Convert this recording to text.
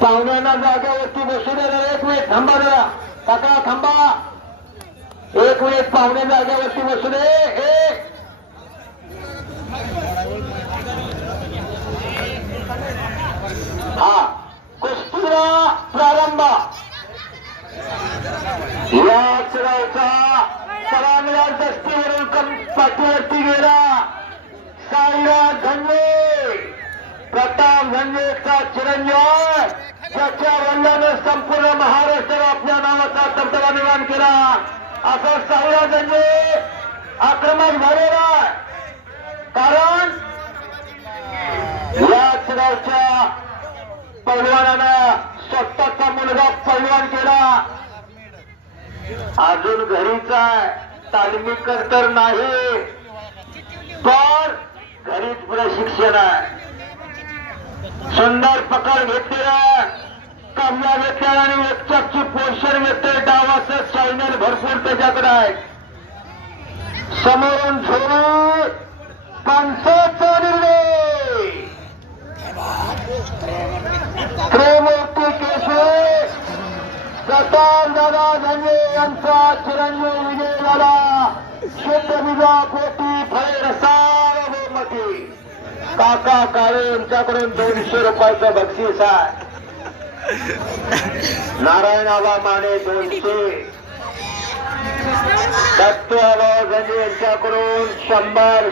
पाहुण्यांना जागेवरती बसू द्या जरा. एक मिनिट थांबा जरा. काका थांबा. एक मिनिट पाहुणे जागेवरती बसू दे. हा कुस्तीला प्रारंभ. या चढावचा सलामीला दस्तीवरून पाठीवरती गेला साईराज धनवे. प्रताप धनवेचा चिरंजीव ज्याच्या वडिलांनी संपूर्ण महाराष्ट्र आपल्या नावाचा दबदबा निर्माण केला असा साईराज धनवे आक्रमक झालेला. कारण या चढावच्या पैलवानानं स्वतःचा मुलगा पैलवान केला. अजून घरीच आहे, तालमीकर तर नाही, पण घरीच प्रशिक्षण आहे. सुंदर पकड घेतलेला कमला घेतलेला आणि एकचाची पोषण घेतले. डावाचं चॅनल भरपूर त्याच्याकडे आहे. समोरून झोरी पंचाचा निर्णय. त्रिमूर्ती केशरी प्रताप दादा धनवे यांचा चिरंजीव विजय झाला. क्षेत्रविजा कोटी फळे सार्वभौमती. काका काळे यांच्याकडून 200 रुपयाचं बक्षीस आहे. नारायणाबा माने 200. दत्तूराव गंजे यांच्याकडून 100.